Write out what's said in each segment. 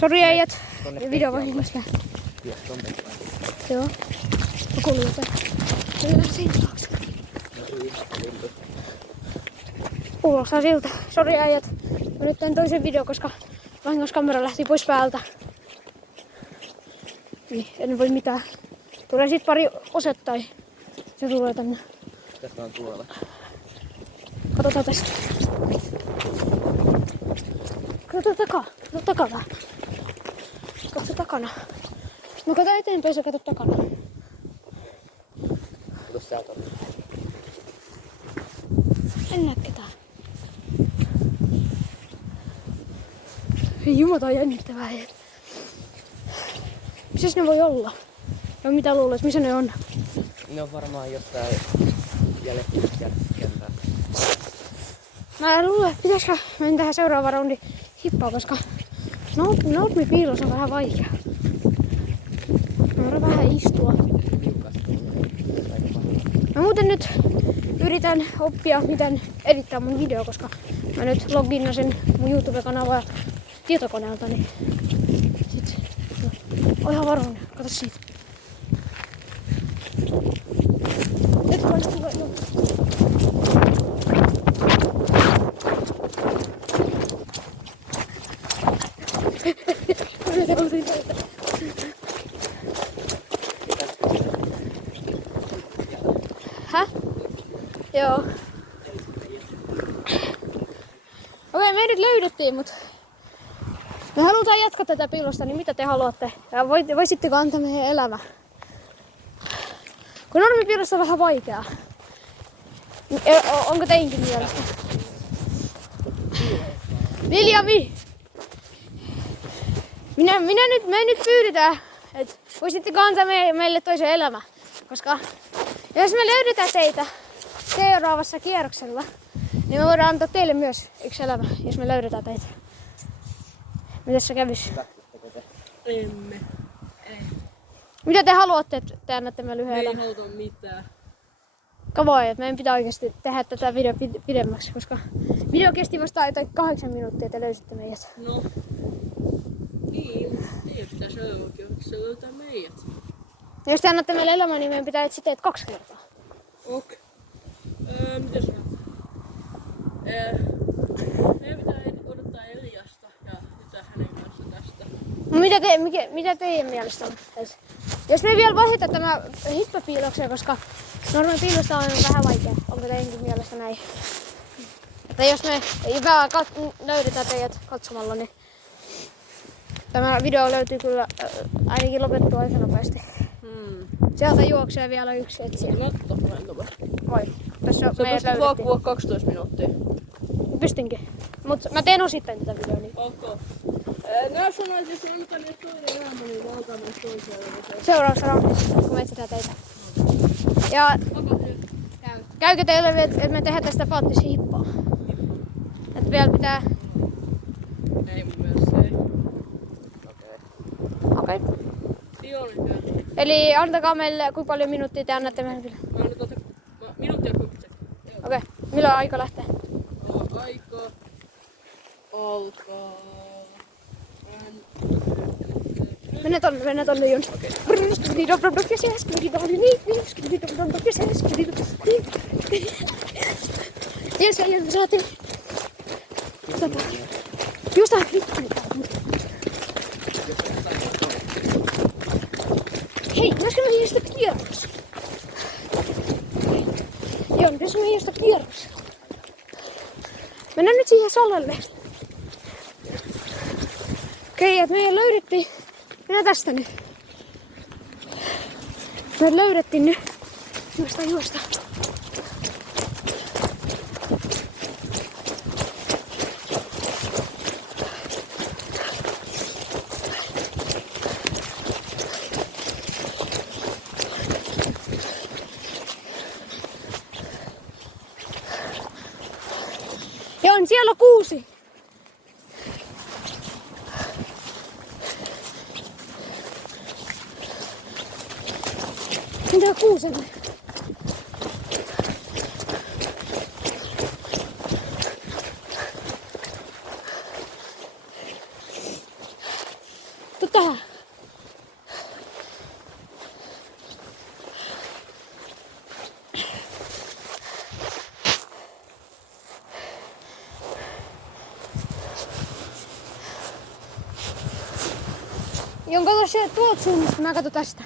Sori äijät, videovahingosta. Joo. Mä kuulin jotain. Mennään siinä taakse. Kuulostaa siltä. Sori äijät. Mä nyt teen toisen video, koska vahingossa kamera lähti pois päältä. Niin, en voi mitään. Tulee sit pari osetta tai se tulee tänne. Tästä on tuolla. Katsotaan tästä. Katso takaa. Katso takana. Katso takana. No katso eteenpäin, sä katso takana. Kato sieltä on. En näe ketään. Ei jumata jännittävää. Missäs ne voi olla? Ja mitä luulet, missä ne on? Ne on varmaan jostain jälkeen kentällä. Mä luulen, että pitäisikö mennä tähän seuraavaan roundin hippaan, koska Nordmi piilos on vähän vaikea. Mä voidaan vähän istua. Mä muuten nyt yritän oppia, miten edittää mun video, koska mä nyt loginnasin mun YouTube-kanavaa tietokoneelta, niin sit on ihan varoinen. Kato siitä. Nyt voisi tulla jo. Häh? Joo. Okei, me nyt löydettiin, mutta me halutaan jatkaa tätä piilosta, niin mitä te haluatte? Ja voisitteko antaa meidän elämä? Kun normipiilosta on vähän vaikeaa. Onko teinkin mielestä? Viljami! Me nyt pyydetään, että voisitteko antaa meille toisen elämä. Koska jos me löydetään teitä seuraavassa kierroksella, niin me voidaan antaa teille myös yksi elämä, jos me löydetään teitä. Mitäs se kävis? Emme. Ei. Mitä te haluatte, että te annatte meille yhden Me ei elämän? haluta mitään. Kavai, että meidän pitää oikeasti tehdä tätä video pidemmäksi, koska video kesti vasta jotain 8 minuuttia, te löysitte meidät. No. Niin, ei pitäisi oikeasti löytää meidät. Jos te annatte meille elämän, niin meidän pitää etsiä teitä 2 kertaa. Ok. Mitä sä? Meidän pitää odottaa Eliasta ja pitää hänen kanssa tästä. No mitä teidän mielestä on? Jos me vielä vaihdetaan tämä hippapiilokseen, koska normaali piilosta on vähän vaikea. Onko teidänkin mielestä näin? Että jos me vähän löydetään teidät katsomalla, niin tämä video löytyy kyllä ainakin lopettua aika nopeasti. Sieltä juoksee vielä yksi etsijä. Voi. Tässä Se meidät pystyt löydettiin. vaan 12 minuuttia. Pystynkin. Mut mä teen osittain tätä videoa. Niin. Ok. Nää sanois, jos on mitään toinen elämä, niin valtaa myös toisia. Seuraavassa roundissa, kun me etsitään teitä. Ja käykö teille, että me tehdään tästä faattisia hippaa? Että vielä pitää... Ei mun mielestä ei. Okei. Tiolinen. Eli antakaa meille, kuinka paljon minuuttia te annatte meille. Mä annan minuuttia 10 sekuntia. Okei. Milloin aika lähtee? Aika alkaa. Mennään tonne Jon. Jes, me saatiin. Just tähän vittuun. Hei, pitäisikö me hiistä kierros? Joo, pitäisikö me hiistä kierros? Mennään nyt siihen salelle. Okei, että meidän löydettiin. Mennään tästä nyt. Me löydettiin nyt. Juosta. Joo, siellä on 6. Mitä 6? Tuu tähän. Jon, kato se tuolta suunnasta, mä katon tästä.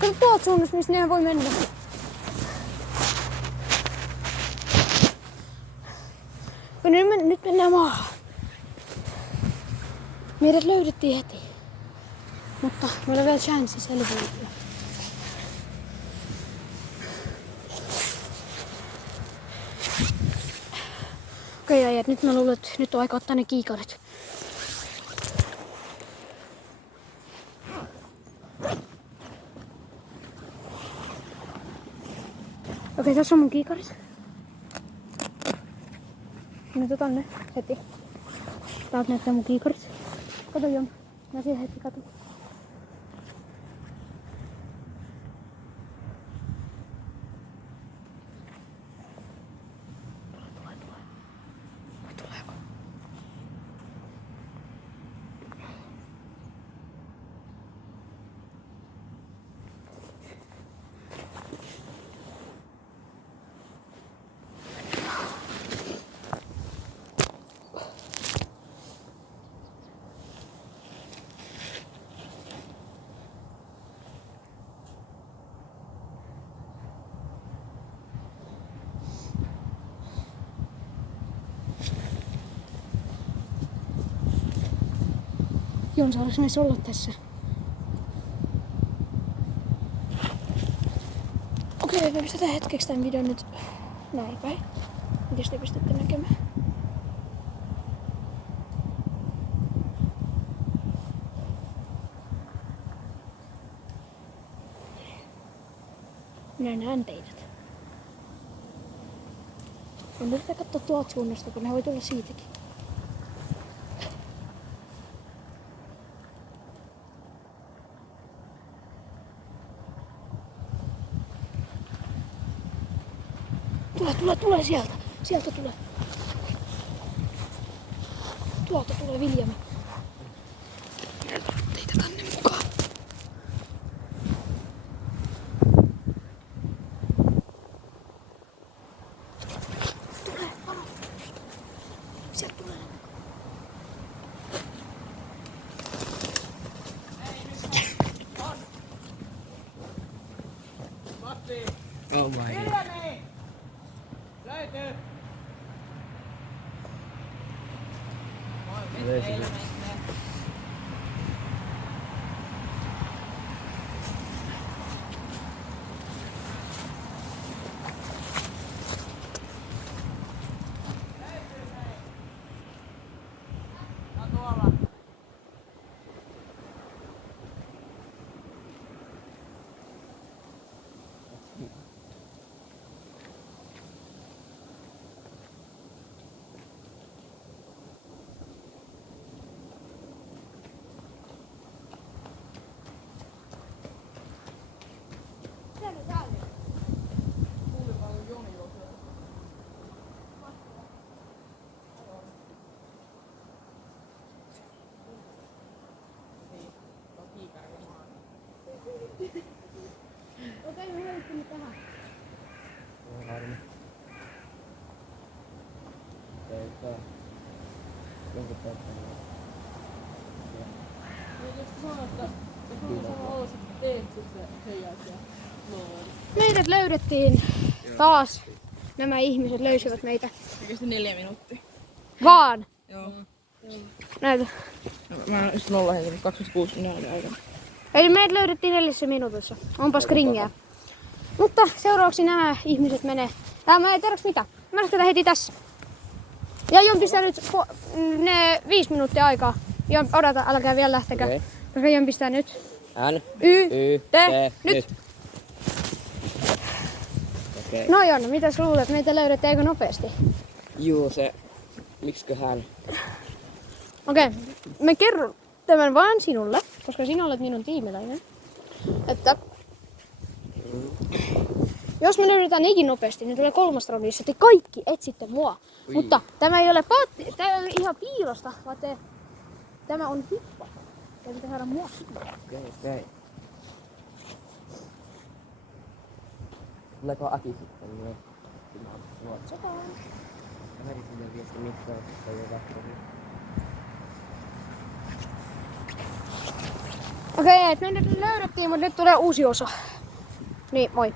Kato tuolta suunnasta, mistä nehän voi mennä. Nyt mennään maahan. Meidät löydettiin heti. Mutta meillä on vielä chanssi selviytyä. Okei äijät, nyt mä luulen, että nyt on aika ottaa ne kiikarit. Okei, tässä on mun kiikarit. Nyt otan ne heti. Täältä näyttää mun kiikarit. Kato Jon, mä siellä heti katon. Tuleeko? Jon, saadaanko näissä olla tässä? Okei, me pistetään hetkeksi tämän videon nyt näin päin. Mites te pystytte näkemään? Minä näen teidät. Mä yritän katsoa tuolta suunnasta, kun ne voi tulla siitäkin. Tule sieltä. Sieltä tulee. Tuolta tulee Viljami. Minä tulen teitä tänne mukaan. Tule, varo. Sieltä tulee. Oh my god. Okei, mä höykkin tähän. Harmi. Jonkun päättämään. Meidät löydettiin taas. Nämä ihmiset löysivät meitä. Kesti 4 minuuttia. Vaan! Joo. Näitä. Mä oon just 0 henkilöä, 26 minuutin aikana. Eli meidät löydettiin 4 minuutissa. Onpas kringeä. Mutta seuraavaksi nämä ihmiset menee. Mä ei tiedäks mitä. Mä lasketaan heti tässä. Ja Jon pistää nyt ne 5 minuuttia aikaa. Jon, odota, älkää vielä lähtekö. Okei. Koska Jon pistää nyt. N. Y. T. Nyt. Okei. No Jon, mitäs luulet? Meitä löydettiin aika nopeasti. Juu, se... Miksiköhän? Okei, mä kerron tämän vaan sinulle, koska sinä olet minun tiimiläinen. Että Jos me löydetään ikin nopeasti, niin tulee 3. raundi, jossa te kaikki etsitte mua. Ui. Mutta tämä ei ole tämä ei ole ihan piilosta, vaan tämä on hippa. Te pitää saada mua. Okei. Tuleeko Aki sitten? Niin. Katsotaan. Kaveri sinne viesti Mikko, että ei ole lähtenyt. Okei, meidät löydettiin, mutta nyt tulee uusi osa. Niin, moi.